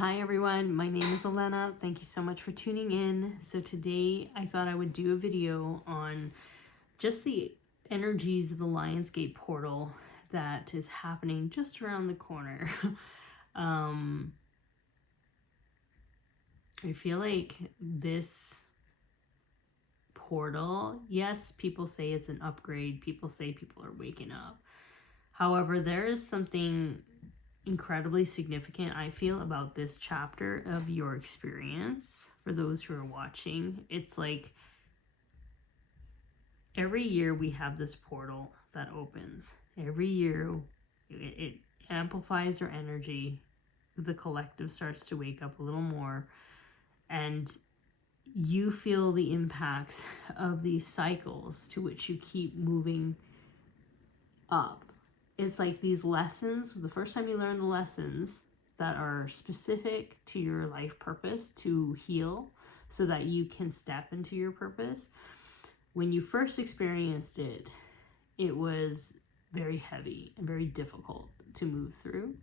Hi everyone, my name is Elena. Thank you so much for tuning in. So today I thought I would do a video on just the energies of the Lionsgate portal that is happening just around the corner. I feel like this portal, yes, people say it's an upgrade. People say people are waking up. However, there is something incredibly significant, I feel, about this chapter of your experience for those who are watching. It's like every year we have this portal that opens. Every year it amplifies our energy. The collective starts to wake up a little more, and you feel the impacts of these cycles to which you keep moving up. It's like these lessons, the first time you learn the lessons that are specific to your life purpose to heal so that you can step into your purpose. When you first experienced it, it was very heavy and very difficult to move through.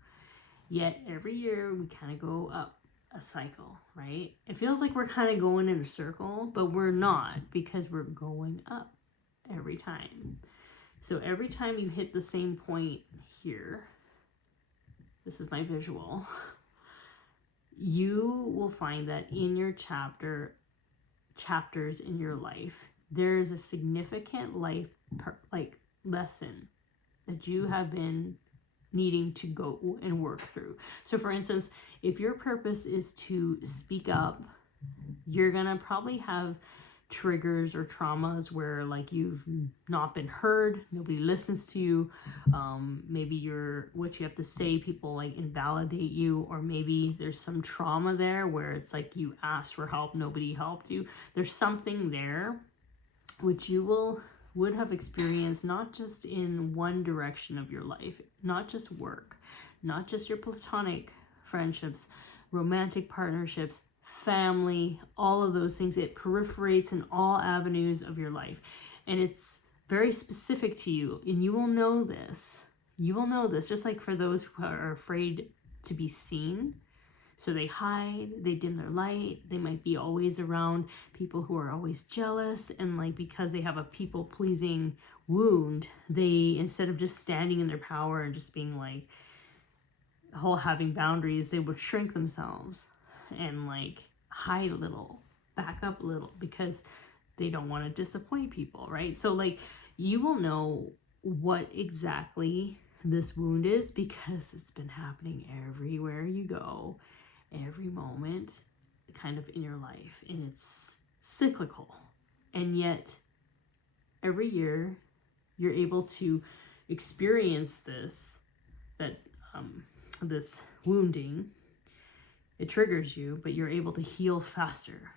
Yet every year we kind of go up a cycle, right? It feels like we're kind of going in a circle, but we're not, because we're going up every time. So every time you hit the same point here, this is my visual, you will find that in your chapters in your life, there is a significant life lesson that you have been needing to go and work through. So for instance, if your purpose is to speak up, you're gonna probably have triggers or traumas where like you've not been heard, nobody listens to you, maybe what you have to say, people like invalidate you, or maybe there's some trauma there where it's like you asked for help, nobody helped you. There's something there which you would have experienced not just in one direction of your life, not just work, not just your platonic friendships, romantic partnerships, family, all of those things. It proliferates in all avenues of your life, and it's very specific to you, and you will know this. You will know this, just like for those who are afraid to be seen, so they hide, they dim their light, they might be always around people who are always jealous, and like because they have a people-pleasing wound, they, instead of just standing in their power and just being like having boundaries, they would shrink themselves and like hide a little, back up a little, because they don't want to disappoint people, right? So like you will know what exactly this wound is, because it's been happening everywhere you go, every moment kind of in your life, and it's cyclical. And yet every year you're able to experience this wounding. It triggers you, but you're able to heal faster.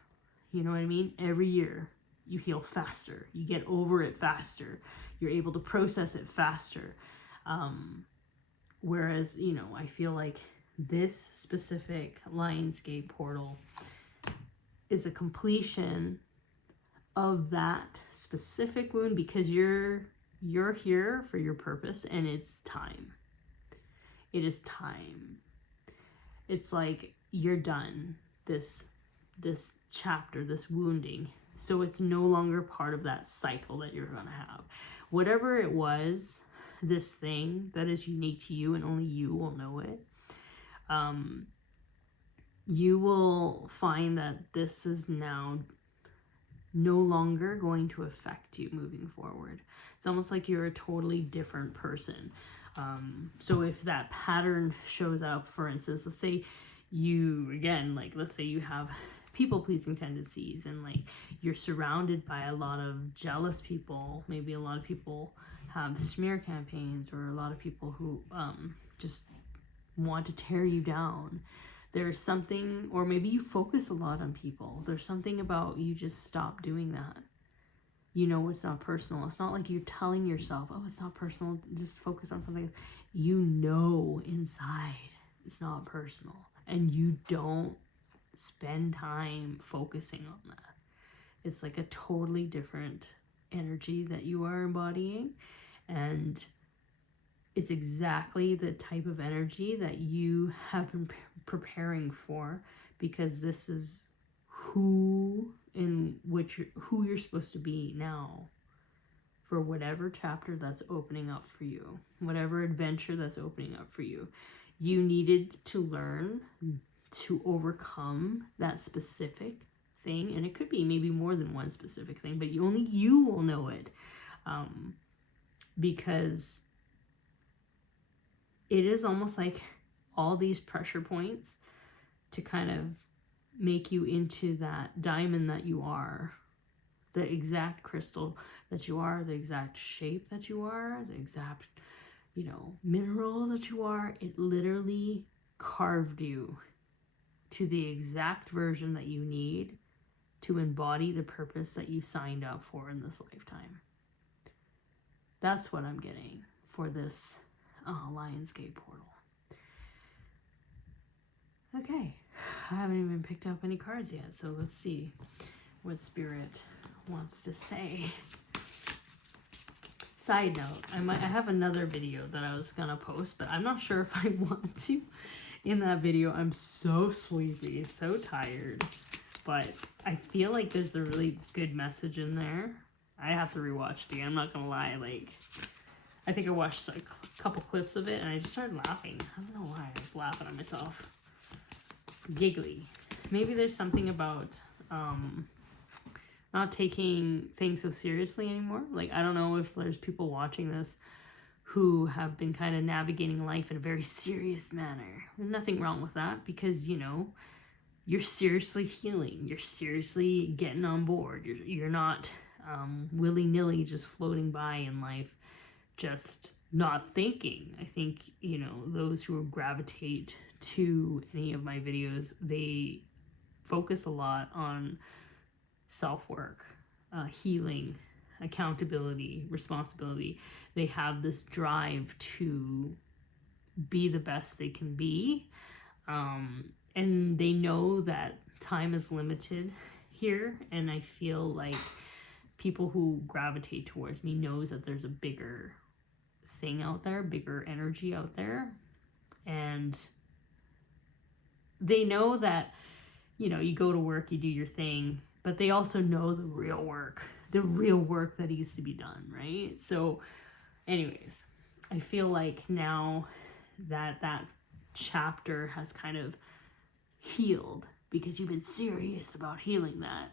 You know what I mean? Every year you heal faster. You get over it faster. You're able to process it faster. Whereas, I feel like this specific Lionsgate portal is a completion of that specific wound, because you're here for your purpose, and it's time. It is time. It's like you're done this chapter, this wounding. So it's no longer part of that cycle that you're going to have. Whatever it was, this thing that is unique to you and only you will know it, you will find that this is now no longer going to affect you moving forward. It's almost like you're a totally different person. So if that pattern shows up, for instance, let's say you have people-pleasing tendencies, and like you're surrounded by a lot of jealous people. Maybe a lot of people have smear campaigns, or a lot of people who just want to tear you down. There's something, or maybe you focus a lot on people. There's something about you just stop doing that. It's not personal. It's not like you're telling yourself, oh, it's not personal, just focus on something. Inside it's not personal, and you don't spend time focusing on that. It's like a totally different energy that you are embodying, and it's exactly the type of energy that you have been preparing for, because this is who you're supposed to be now, for whatever chapter that's opening up for you, whatever adventure that's opening up for you. You needed to learn to overcome that specific thing, and it could be maybe more than one specific thing, but only you will know it, because it is almost like all these pressure points to kind of make you into that diamond that you are, the exact crystal that you are, the exact shape that you are, the exact, mineral that you are. It literally carved you to the exact version that you need to embody the purpose that you signed up for in this lifetime. That's what I'm getting for this Lionsgate portal. Okay, I haven't even picked up any cards yet, so let's see what Spirit wants to say. Side note, I have another video that I was gonna post, but I'm not sure if I want to. In that video, I'm so sleepy, so tired, but I feel like there's a really good message in there. I have to rewatch it again, I'm not gonna lie. I think I watched a couple clips of it and I just started laughing. I don't know why, I was laughing at myself. Giggly. Maybe there's something about not taking things so seriously anymore. I don't know if there's people watching this who have been kind of navigating life in a very serious manner. There's nothing wrong with that, because you're seriously healing, you're seriously getting on board, you're not willy-nilly just floating by in life, just not thinking. I think those who gravitate to any of my videos, they focus a lot on self-work, healing, accountability, responsibility. They have this drive to be the best they can be, and they know that time is limited here, and I feel like people who gravitate towards me knows that there's a bigger thing out there, bigger energy out there, and they know that you go to work, you do your thing, but they also know the real work that needs to be done, right? So anyways, I feel like now that chapter has kind of healed, because you've been serious about healing that,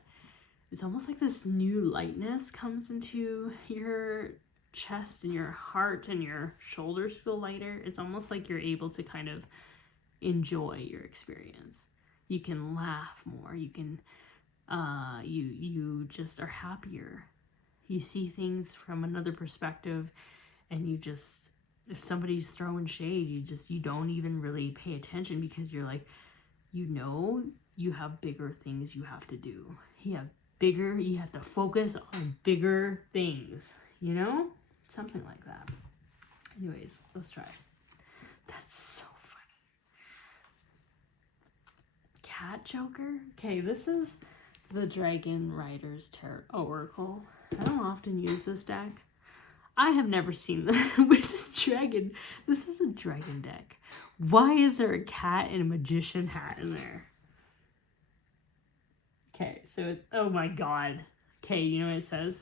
it's almost like this new lightness comes into your chest and your heart, and your shoulders feel lighter. It's almost like you're able to kind of enjoy your experience. You can laugh more. You can you just are happier. You see things from another perspective, and if somebody's throwing shade, you don't even really pay attention, because you're like, you have bigger things you have to do. You have to focus on bigger things, something like that. Anyways, let's try. That's so funny. Cat Joker. Okay, this is the Dragon Riders Tarot Oracle. I don't often use this deck. I have never seen that with a dragon. This is a dragon deck. Why is there a cat and a magician hat in there? Okay, so it's, oh my god. Okay, you know what it says?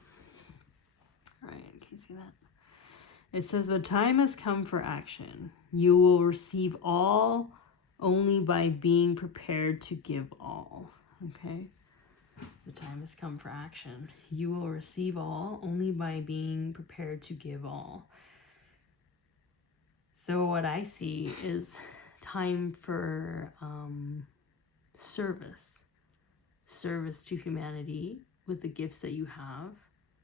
Alright, can you see that? It says, the time has come for action. You will receive all only by being prepared to give all. Okay? The time has come for action. You will receive all only by being prepared to give all. So what I see is time for service to humanity with the gifts that you have,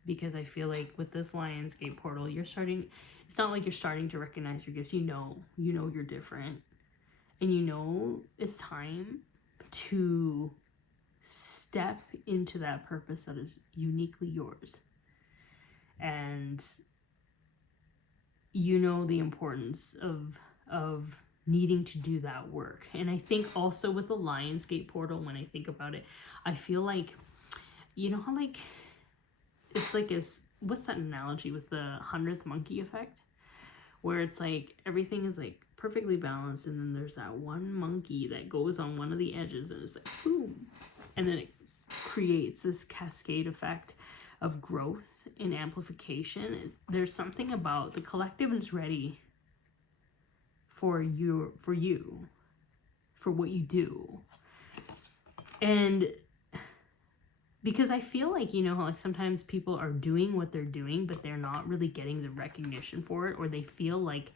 because I feel like with this Lionsgate portal, it's not like you're starting to recognize your gifts. You know you're different, and it's time to step into that purpose that is uniquely yours. And the importance of needing to do that work. And I think also with the Lionsgate portal, when I think about it, I feel like, how what's that analogy with the 100th monkey effect? Where it's like everything is like perfectly balanced, and then there's that one monkey that goes on one of the edges and it's like boom, and then it creates this cascade effect of growth and amplification. There's something about the collective is ready for you, for what you do. And because I feel like, you know, like sometimes people are doing what they're doing, but they're not really getting the recognition for it, or they feel like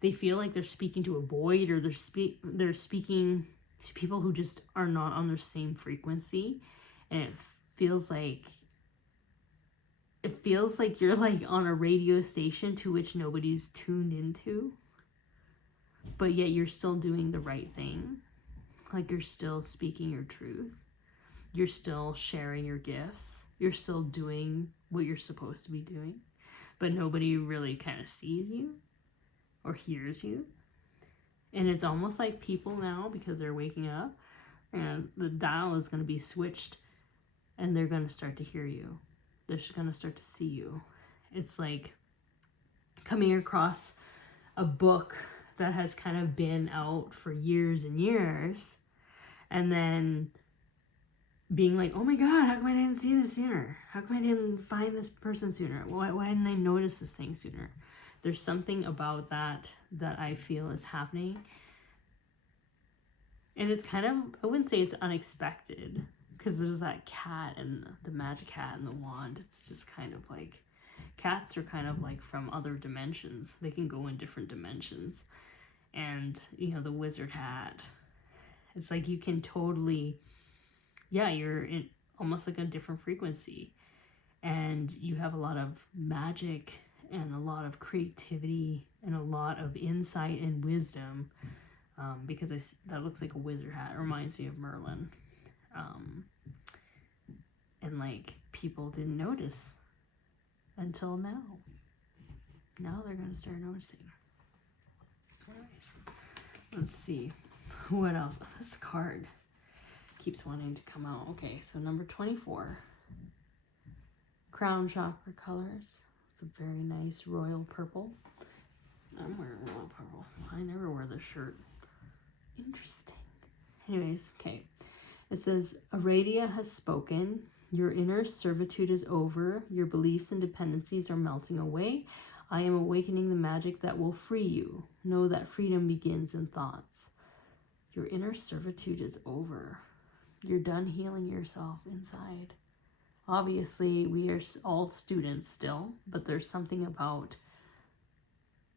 they're speaking to a void, or they're speaking to people who just are not on their same frequency, and it feels like you're like on a radio station to which nobody's tuned into, but yet you're still doing the right thing. Like you're still speaking your truth. You're still sharing your gifts. You're still doing what you're supposed to be doing, but nobody really kind of sees you or hears you. And it's almost like people now, because they're waking up, and the dial is going to be switched, and they're going to start to hear you. They're just going to start to see you. It's like coming across a book that has kind of been out for years and years, and then being like, oh my God, how come I didn't see this sooner? How come I didn't find this person sooner? Why didn't I notice this thing sooner? There's something about that I feel is happening. And it's kind of, I wouldn't say it's unexpected, because there's that cat and the magic hat and the wand. It's just kind of like, cats are kind of like from other dimensions. They can go in different dimensions. And, you know, the wizard hat, it's like you can totally, yeah, you're in almost like a different frequency, and you have a lot of magic and a lot of creativity and a lot of insight and wisdom, because that looks like a wizard hat. It reminds me of Merlin, and like people didn't notice until now. Now they're gonna start noticing. Anyways, let's see what else. Oh, this card keeps wanting to come out. Okay, so number 24, crown chakra colors. It's a very nice royal purple. I'm wearing royal purple. I never wear this shirt. Interesting. Anyways, okay. It says, Aradia has spoken. Your inner servitude is over. Your beliefs and dependencies are melting away. I am awakening the magic that will free you. Know that freedom begins in thoughts. Your inner servitude is over. You're done healing yourself inside. Obviously, we are all students still, but there's something about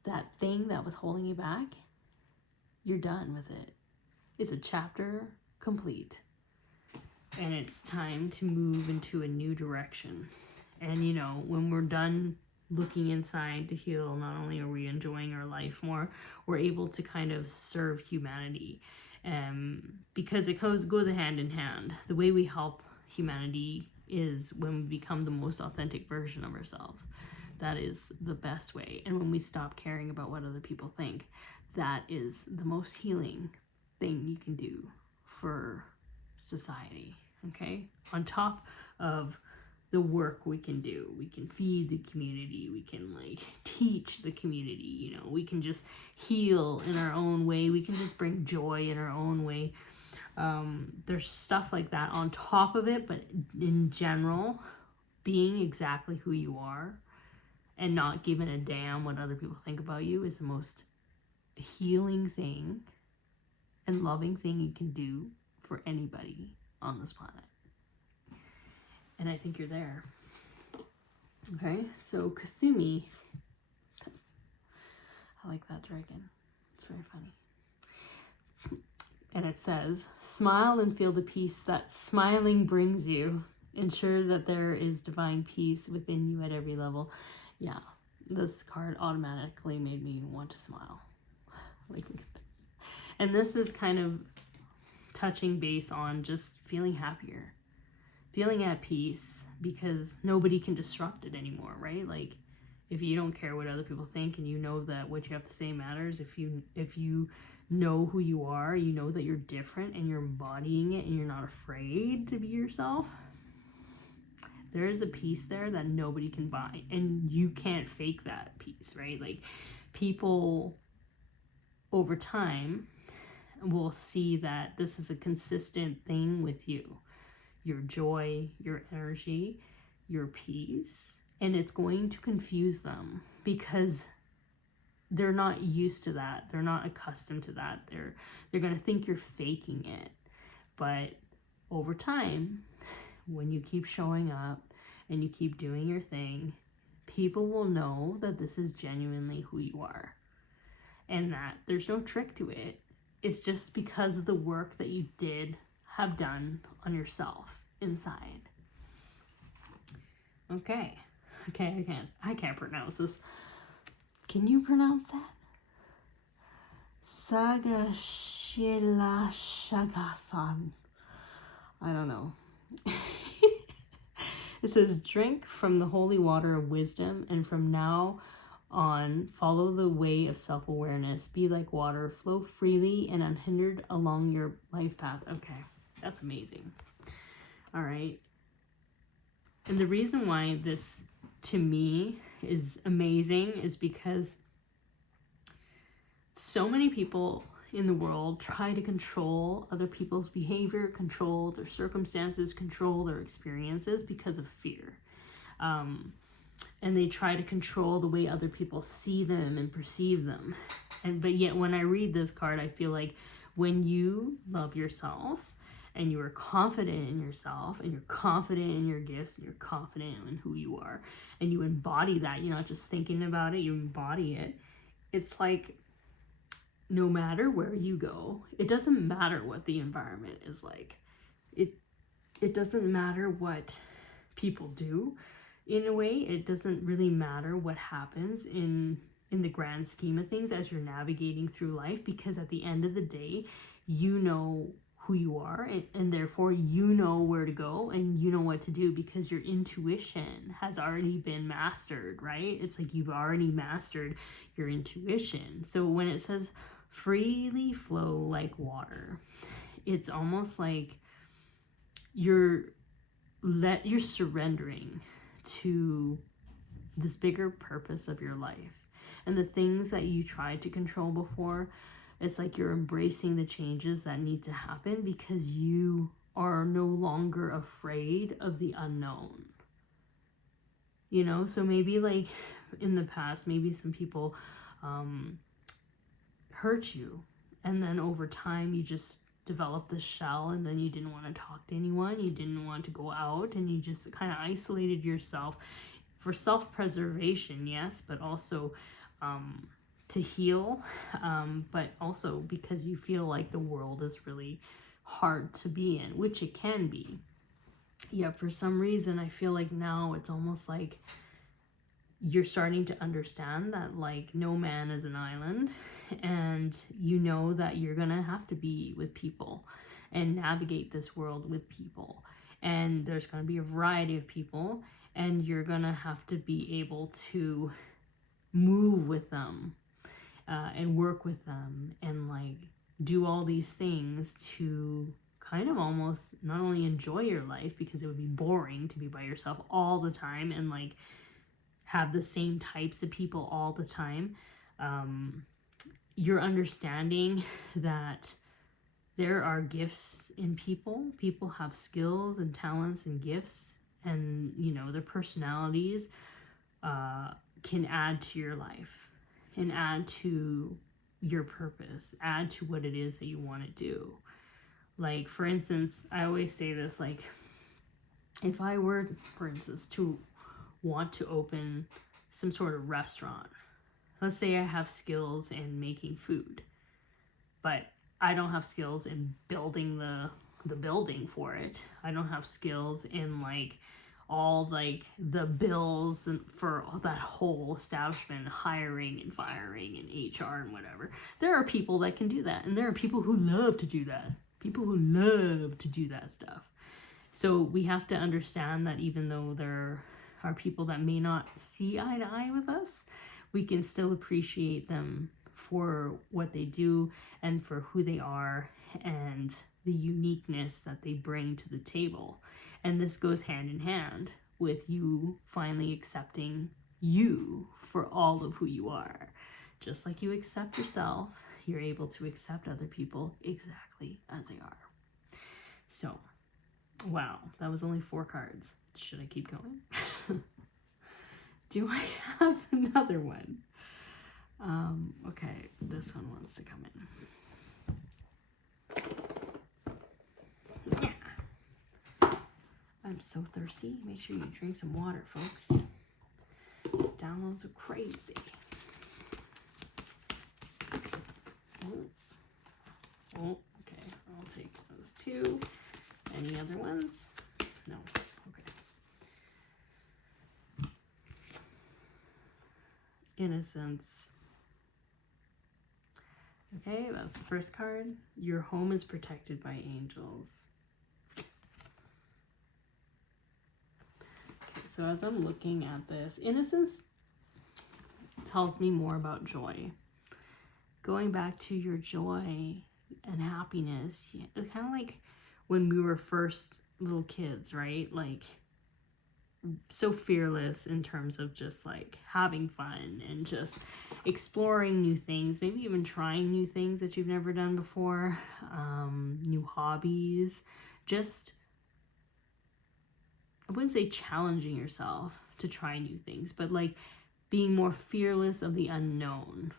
that thing that was holding you back. You're done with it. It's a chapter complete. And it's time to move into a new direction. And, you know, when we're done looking inside to heal, not only are we enjoying our life more, we're able to kind of serve humanity. Because it goes hand in hand. The way we help humanity is when we become the most authentic version of ourselves. That is the best way. And when we stop caring about what other people think, that is the most healing thing you can do for society. Okay? On top of the work we can do, we can feed the community, we can like teach the community, you know, we can just heal in our own way, we can just bring joy in our own way. There's stuff like that on top of it, but in general, being exactly who you are and not giving a damn what other people think about you is the most healing thing and loving thing you can do for anybody on this planet. And I think you're there. Okay, so Kuthumi. I like that dragon. It's very funny. And it says, smile and feel the peace that smiling brings you. Ensure that there is divine peace within you at every level. Yeah, this card automatically made me want to smile. Like, look at this. And this is kind of touching base on just feeling happier. Feeling at peace, because nobody can disrupt it anymore, right? Like, if you don't care what other people think and you know that what you have to say matters, if you know who you are, you know that you're different and you're embodying it and you're not afraid to be yourself, there is a peace there that nobody can buy, and you can't fake that peace, right? Like, people over time, we'll see that this is a consistent thing with you. Your joy, your energy, your peace. And it's going to confuse them because they're not used to that. They're not accustomed to that. They're going to think you're faking it. But over time, when you keep showing up and you keep doing your thing, people will know that this is genuinely who you are and that there's no trick to it. It's just because of the work that you have done on yourself inside. Okay, I can't pronounce this. Can you pronounce that? Sagashilashagathon. I don't know. It says, drink from the holy water of wisdom, and from now on, follow the way of self-awareness. Be like water, flow freely and unhindered along your life path. Okay, that's amazing. All right. And the reason why this, to me, is amazing is because so many people in the world try to control other people's behavior, control their circumstances, control their experiences because of fear. And they try to control the way other people see them and perceive them. But yet when I read this card, I feel like when you love yourself and you are confident in yourself and you're confident in your gifts and you're confident in who you are and you embody that, you're not just thinking about it, you embody it. It's like no matter where you go, it doesn't matter what the environment is like. It doesn't matter what people do. In a way, it doesn't really matter what happens in the grand scheme of things as you're navigating through life, because at the end of the day, you know who you are, and therefore you know where to go and you know what to do because your intuition has already been mastered, right? It's like you've already mastered your intuition. So when it says freely flow like water, it's almost like you're surrendering to this bigger purpose of your life. And the things that you tried to control before, it's like you're embracing the changes that need to happen because you are no longer afraid of the unknown. You know, so maybe like in the past, maybe some people hurt you, and then over time you just developed this shell, and then you didn't want to talk to anyone, you didn't want to go out, and you just kind of isolated yourself for self-preservation, yes, but also to heal, but also because you feel like the world is really hard to be in, which it can be. Yeah, for some reason I feel like now it's almost like you're starting to understand that like no man is an island, and you know that you're gonna have to be with people and navigate this world with people, and there's gonna be a variety of people, and you're gonna have to be able to move with them and work with them and like do all these things to kind of almost not only enjoy your life, because it would be boring to be by yourself all the time and like have the same types of people all the time. You're understanding that there are gifts in people. People have skills and talents and gifts, and you know, their personalities can add to your life and add to your purpose, add to what it is that you want to do. Like, for instance, I always say this, like, if I were, for instance, to want to open some sort of restaurant, let's say I have skills in making food, but I don't have skills in building the building for it. I don't have skills in like all like the bills and for that whole establishment, hiring and firing and HR and whatever. There are people that can do that, and there are people who love to do that. People who love to do that stuff. So we have to understand that even though there are people that may not see eye to eye with us, we can still appreciate them for what they do and for who they are and the uniqueness that they bring to the table. And this goes hand in hand with you finally accepting you for all of who you are. Just like you accept yourself, You're able to accept other people exactly as they are. So, wow, that was only 4 cards. Should I keep going? Do I have another one? Okay, this one wants to come in. Yeah. I'm so thirsty. Make sure you drink some water, folks. These downloads are crazy. Oh, okay. I'll take those 2. Any other ones? No. Okay. Innocence. Okay, that's the first card. Your home is protected by angels. Okay, so as I'm looking at this, innocence tells me more about joy. Going back to your joy and happiness, it's kind of like when we were first little kids, right? Like, so fearless in terms of just like having fun and just exploring new things, maybe even trying new things that you've never done before, new hobbies, just, I wouldn't say challenging yourself to try new things, but like being more fearless of the unknown.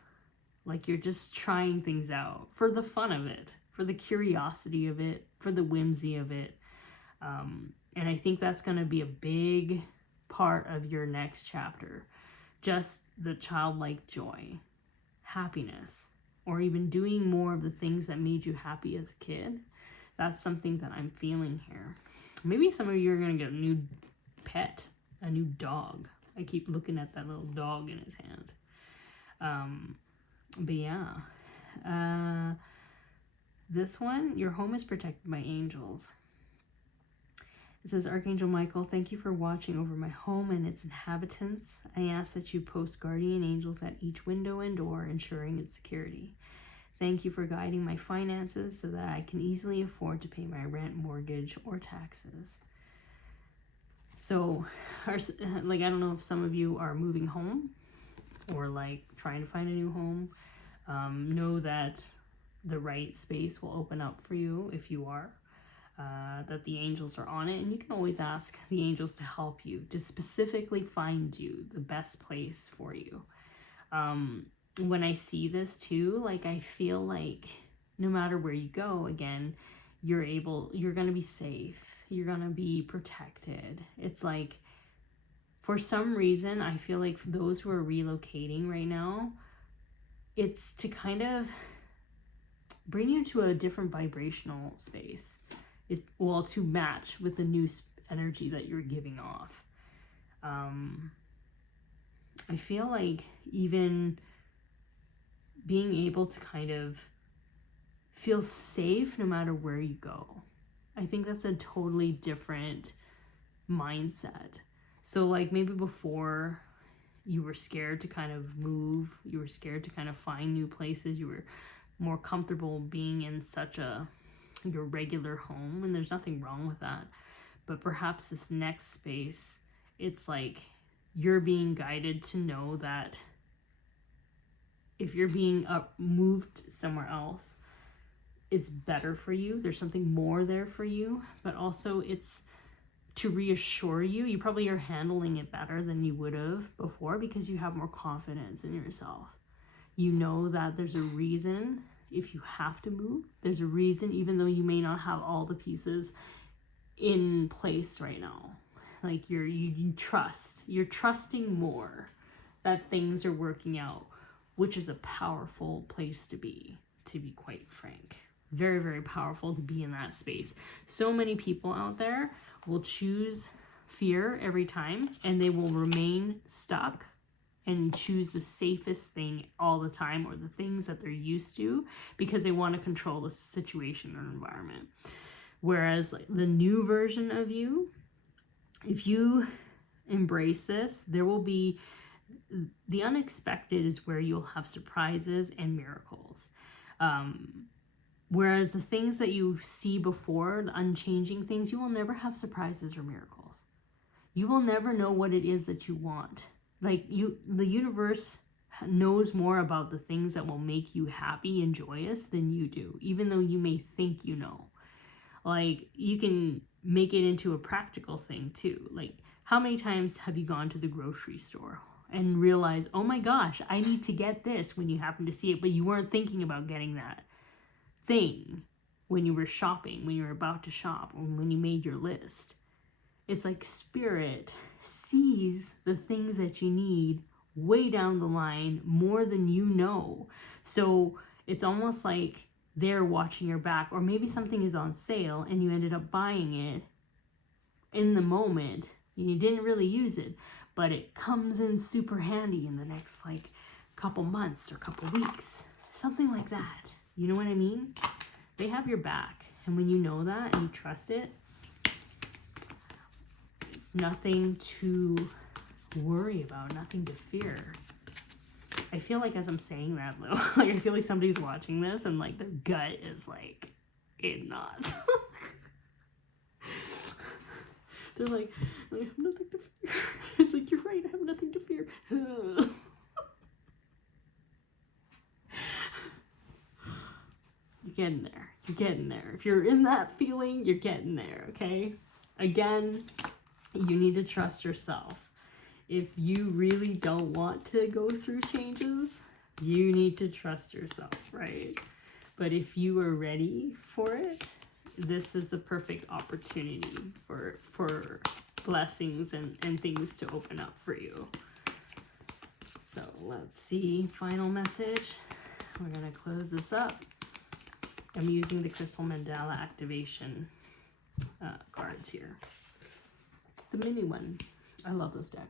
Like you're just trying things out for the fun of it, for the curiosity of it, for the whimsy of it. And I think that's going to be a big part of your next chapter. Just the childlike joy, happiness, or even doing more of the things that made you happy as a kid. That's something that I'm feeling here. Maybe some of you are going to get a new pet, a new dog. I keep looking at that little dog in his hand. But yeah. This one, your home is protected by angels. It says, Archangel Michael, thank you for watching over my home and its inhabitants. I ask that you post guardian angels at each window and door, ensuring its security. Thank you for guiding my finances so that I can easily afford to pay my rent, mortgage, or taxes. So, like, I don't know if some of you are moving home or like trying to find a new home. Know that the right space will open up for you if you are. That the angels are on it, and you can always ask the angels to help you, to specifically find you the best place for you. When I see this too, like I feel like no matter where you go, again, you're gonna be safe, you're gonna be protected. It's like, for some reason, I feel like for those who are relocating right now, it's to kind of bring you to a different vibrational space. To match with the new energy that you're giving off. I feel like even being able to kind of feel safe no matter where you go. I think that's a totally different mindset. So like maybe before you were scared to kind of move, you were scared to kind of find new places, you were more comfortable being in your regular home, and there's nothing wrong with that. But perhaps this next space, it's like you're being guided to know that if you're being moved somewhere else, it's better for you. There's something more there for you, but also it's to reassure you. You probably are handling it better than you would have before because you have more confidence in yourself. You know that there's a reason. If you have to move, there's a reason, even though you may not have all the pieces in place right now. Like you trust, you're trusting more that things are working out, which is a powerful place to be quite frank. Very, very powerful to be in that space. So many people out there will choose fear every time, and they will remain stuck and choose the safest thing all the time, or the things that they're used to, because they want to control the situation or environment. Whereas like the new version of you, if you embrace this, there will be the unexpected is where you'll have surprises and miracles. Whereas the things that you see before, the unchanging things, you will never have surprises or miracles. You will never know what it is that you want. Like the universe knows more about the things that will make you happy and joyous than you do, even though you may think you know. Like, you can make it into a practical thing too. Like, how many times have you gone to the grocery store and realized, oh my gosh, I need to get this, when you happen to see it, but you weren't thinking about getting that thing when you were shopping, when you were about to shop, or when you made your list. It's like spirit sees the things that you need way down the line more than you know. So it's almost like they're watching your back, or maybe something is on sale and you ended up buying it in the moment. You didn't really use it, but it comes in super handy in the next like couple months or couple weeks, something like that. You know what I mean? They have your back, and when you know that and you trust it, it's nothing to worry about, nothing to fear. I feel like as I'm saying that though, like I feel like somebody's watching this and like their gut is like in knots. They're like, I have nothing to fear. It's like, you're right, I have nothing to fear. You're getting there. You're getting there. If you're in that feeling, you're getting there, okay? Again, you need to trust yourself. If you really don't want to go through changes, you need to trust yourself, right? But if you are ready for it, this is the perfect opportunity for blessings and things to open up for you. So let's see, final message. We're gonna close this up. I'm using the Crystal Mandala activation cards here. The mini one. I love this deck.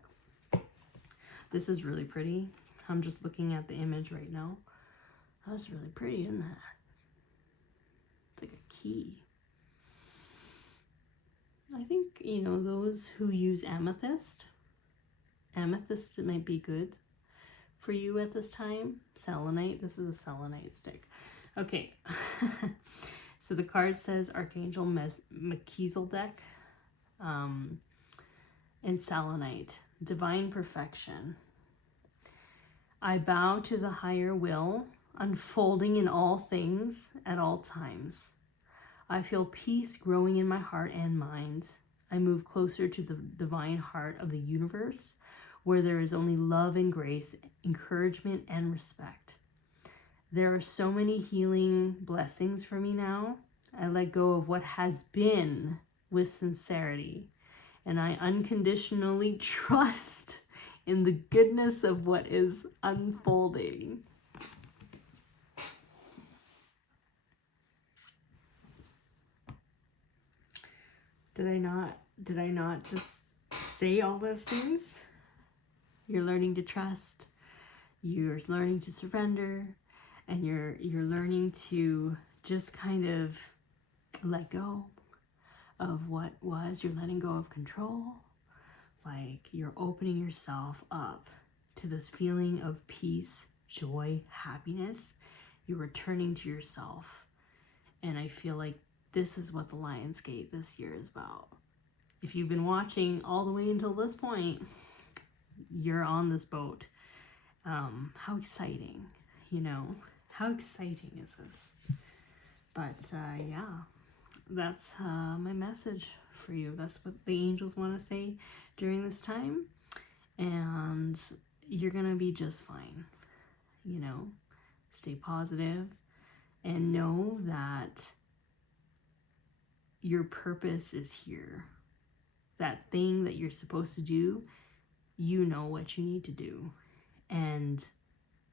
This is really pretty. I'm just looking at the image right now. That's really pretty, isn't that? It's like a key. I think, you know, those who use amethyst might be good for you at this time. Selenite, this is a selenite stick. Okay, so the card says Archangel Melchizedek and selenite, divine perfection. I bow to the higher will, unfolding in all things at all times. I feel peace growing in my heart and mind. I move closer to the divine heart of the universe, where there is only love and grace, encouragement and respect. There are so many healing blessings for me now. I let go of what has been with sincerity, and I unconditionally trust in the goodness of what is unfolding. Did I not just say all those things? You're learning to trust, you're learning to surrender, and you're learning to just kind of let go of what was. You're letting go of control. Like, you're opening yourself up to this feeling of peace, joy, happiness. You're returning to yourself. And I feel like this is what the Lionsgate this year is about. If you've been watching all the way until this point, you're on this boat. How exciting, you know? How exciting is this? But yeah, that's my message for you. That's what the angels want to say during this time. And you're going to be just fine, you know? Stay positive and know that your purpose is here. That thing that you're supposed to do, you know what you need to do. And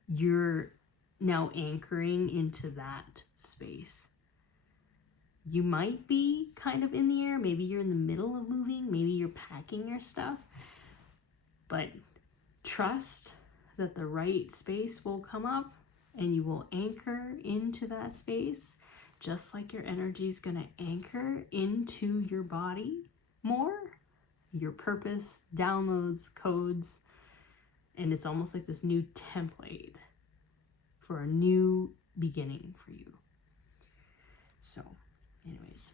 you're now anchoring into that space. You might be kind of in the air. Maybe you're in the middle of moving. Maybe you're packing your stuff. But trust that the right space will come up and you will anchor into that space, just like your energy is going to anchor into your body more. Your purpose downloads codes, and it's almost like this new template for a new beginning for you. So anyways,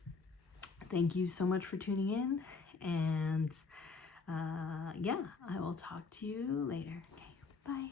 thank you so much for tuning in, and yeah, I will talk to you later. Okay, bye.